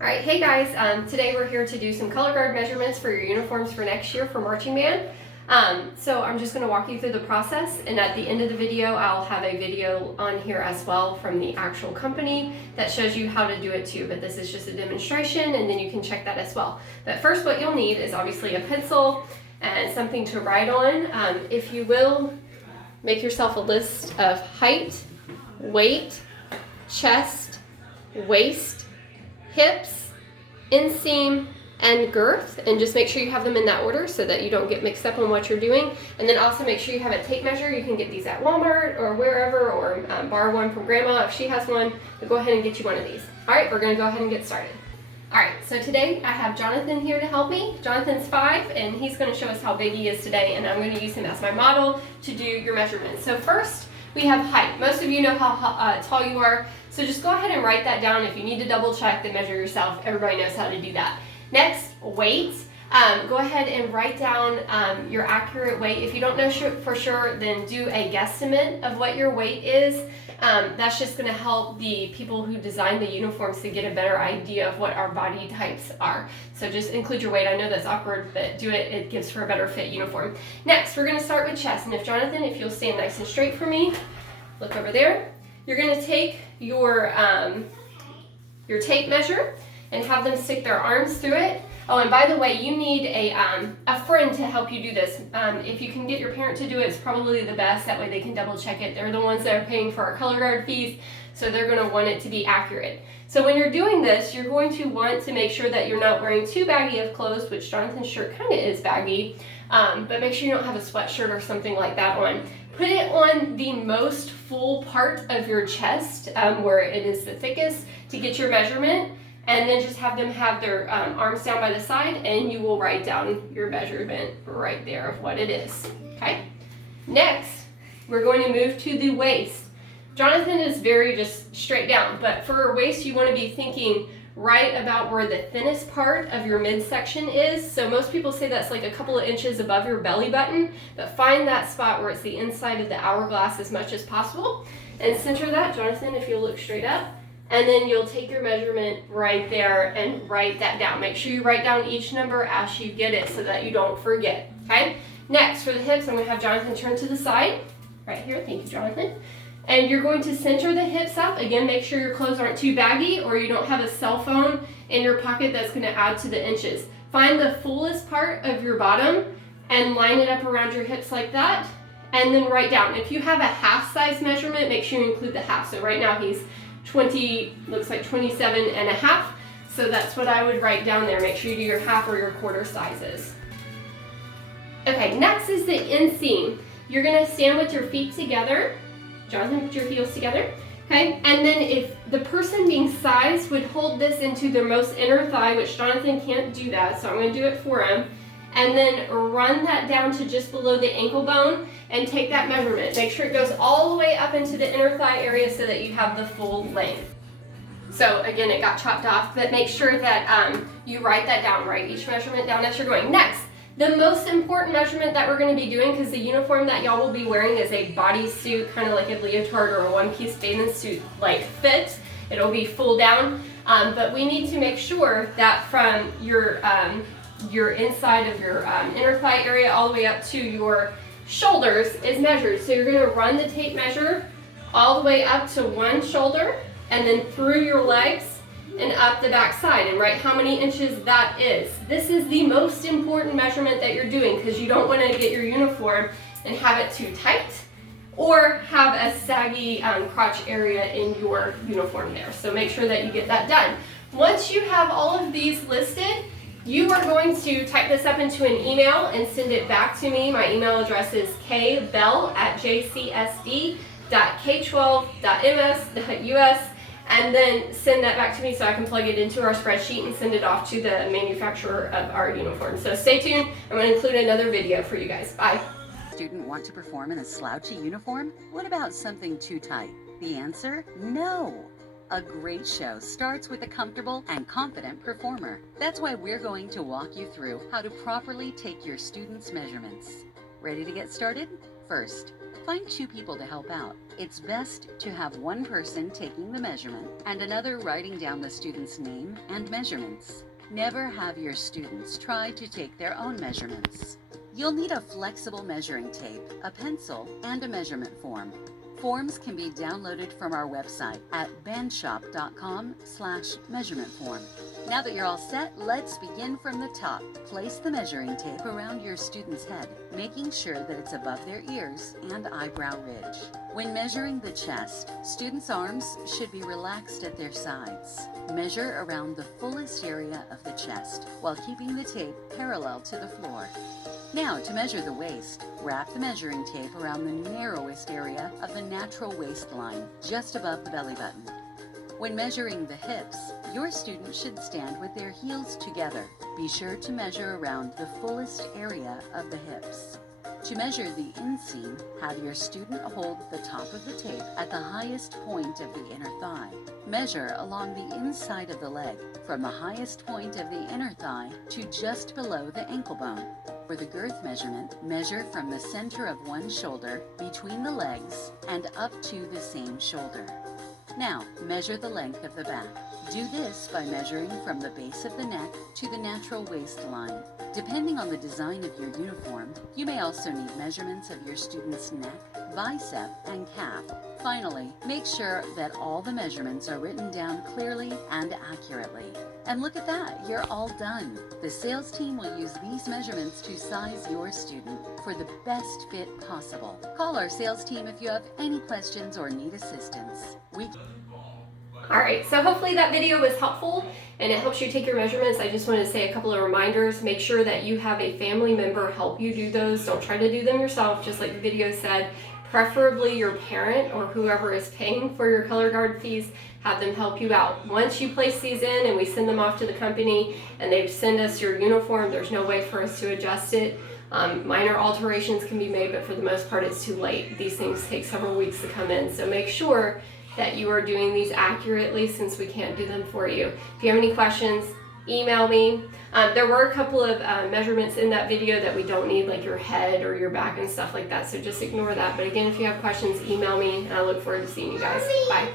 Alright, hey guys, today we're here to do some color guard measurements for your uniforms for next year for marching band. So I'm just going to walk you through the process, and at the end of the video I'll have a video on here as well from the actual company that shows you how to do it too, but this is just a demonstration and then you can check that as well. But first what you'll need is obviously a pencil and something to write on. If you will, make yourself a list of height, weight, chest, waist, hips, inseam, and girth, and just make sure you have them in that order so that you don't get mixed up on what you're doing. And then also make sure you have a tape measure. You can get these at Walmart or wherever, or borrow one from grandma if she has one. But go ahead and get you one of these. All right, we're gonna go ahead and get started. All right, so today I have Jonathan here to help me. Jonathan's 5 and he's gonna show us how big he is today, and I'm gonna use him as my model to do your measurements. So first, we have height. Most of you know how tall you are, so just go ahead and write that down. If you need to double check, then measure yourself. Everybody knows how to do that. Next, weight. Go ahead and write down your accurate weight. If you don't know for sure, then do a guesstimate of what your weight is. That's just going to help the people who design the uniforms to get a better idea of what our body types are. So just include your weight. I know that's awkward, but do it. It gives for a better fit uniform. Next, we're going to start with chest. And if you'll stand nice and straight for me, look over there. You're going to take your tape measure and have them stick their arms through it. Oh, and by the way, you need a friend to help you do this. If you can get your parent to do it, it's probably the best. That way they can double check it. They're the ones that are paying for our color guard fees, so they're going to want it to be accurate. So when you're doing this, you're going to want to make sure that you're not wearing too baggy of clothes, which Jonathan's shirt kind of is baggy, but make sure you don't have a sweatshirt or something like that on. Put it on the most full part of your chest, where it is the thickest, to get your measurement. And then just have them have their arms down by the side, and you will write down your measurement right there of what it is. Okay? Next, we're going to move to the waist. Jonathan is very just straight down, but for a waist, you want to be thinking right about where the thinnest part of your midsection is. So most people say that's like a couple of inches above your belly button, but find that spot where it's the inside of the hourglass as much as possible. And center that, Jonathan, if you'll look straight up. And then you'll take your measurement right there and write that down. Make sure you write down each number as you get it so that you don't forget, okay? Next, for the hips, I'm gonna have Jonathan turn to the side, right here, thank you, Jonathan. And you're going to center the hips up. Again, make sure your clothes aren't too baggy or you don't have a cell phone in your pocket that's gonna add to the inches. Find the fullest part of your bottom and line it up around your hips like that, and then write down. If you have a half size measurement, make sure you include the half. So right now he's 20, looks like 27 and a half. So that's what I would write down there. Make sure you do your half or your quarter sizes. Okay, next is the inseam. You're gonna stand with your feet together. Jonathan, put your heels together. Okay, and then if the person being sized would hold this into their most inner thigh, which Jonathan can't do that, so I'm gonna do it for him. And then run that down to just below the ankle bone and take that measurement. Make sure it goes all the way up into the inner thigh area so that you have the full length. So again, it got chopped off, but make sure that you write that down, write each measurement down as you're going. Next, the most important measurement that we're gonna be doing, because the uniform that y'all will be wearing is a bodysuit, kind of like a leotard or a one-piece bathing suit like fit. It'll be full down, but we need to make sure that from your inside of your inner thigh area all the way up to your shoulders is measured. So you're going to run the tape measure all the way up to one shoulder and then through your legs and up the back side, and write how many inches that is. This is the most important measurement that you're doing, because you don't want to get your uniform and have it too tight or have a saggy crotch area in your uniform there. So make sure that you get that done. Once you have all of these listed, you are going to type this up into an email and send it back to me. My email address is kbell@jcsd.k12.ms.us, and then send that back to me so I can plug it into our spreadsheet and send it off to the manufacturer of our uniform. So stay tuned. I'm going to include another video for you guys. Bye. Student want to perform in a slouchy uniform? What about something too tight? The answer? No. A great show starts with a comfortable and confident performer. That's why we're going to walk you through how to properly take your students' measurements. Ready to get started? First, Find 2 people to help out. It's best to have one person taking the measurement and another writing down the student's name and measurements. Never have your students try to take their own measurements. You'll need a flexible measuring tape, a pencil, and a measurement form. Forms can be downloaded from our website at bandshop.com/measurement form. Now that you're all set, let's begin from the top. Place the measuring tape around your student's head, making sure that it's above their ears and eyebrow ridge. When measuring the chest, students' arms should be relaxed at their sides. Measure around the fullest area of the chest while keeping the tape parallel to the floor. Now, to measure the waist, wrap the measuring tape around the narrowest area of the natural waistline, just above the belly button. When measuring the hips, your student should stand with their heels together. Be sure to measure around the fullest area of the hips. To measure the inseam, have your student hold the top of the tape at the highest point of the inner thigh. Measure along the inside of the leg, from the highest point of the inner thigh to just below the ankle bone. For the girth measurement, measure from the center of one shoulder, between the legs, and up to the same shoulder. Now, measure the length of the back. Do this by measuring from the base of the neck to the natural waistline. Depending on the design of your uniform, you may also need measurements of your student's neck, bicep, and calf. Finally, make sure that all the measurements are written down clearly and accurately. And look at that, you're all done. The sales team will use these measurements to size your student for the best fit possible. Call our sales team if you have any questions or need assistance. Alright, so hopefully that video was helpful and it helps you take your measurements. I just wanted to say a couple of reminders. Make sure that you have a family member help you do those. Don't try to do them yourself, just like the video said. Preferably your parent or whoever is paying for your color guard fees, have them help you out. Once you place these in and we send them off to the company and they send us your uniform, there's no way for us to adjust it. Minor alterations can be made, but for the most part it's too late. These things take several weeks to come in, so make sure that you are doing these accurately since we can't do them for you. If you have any questions, email me. There were a couple of measurements in that video that we don't need, like your head or your back and stuff like that, so just ignore that. But again, if you have questions, email me, and I look forward to seeing you guys. Bye.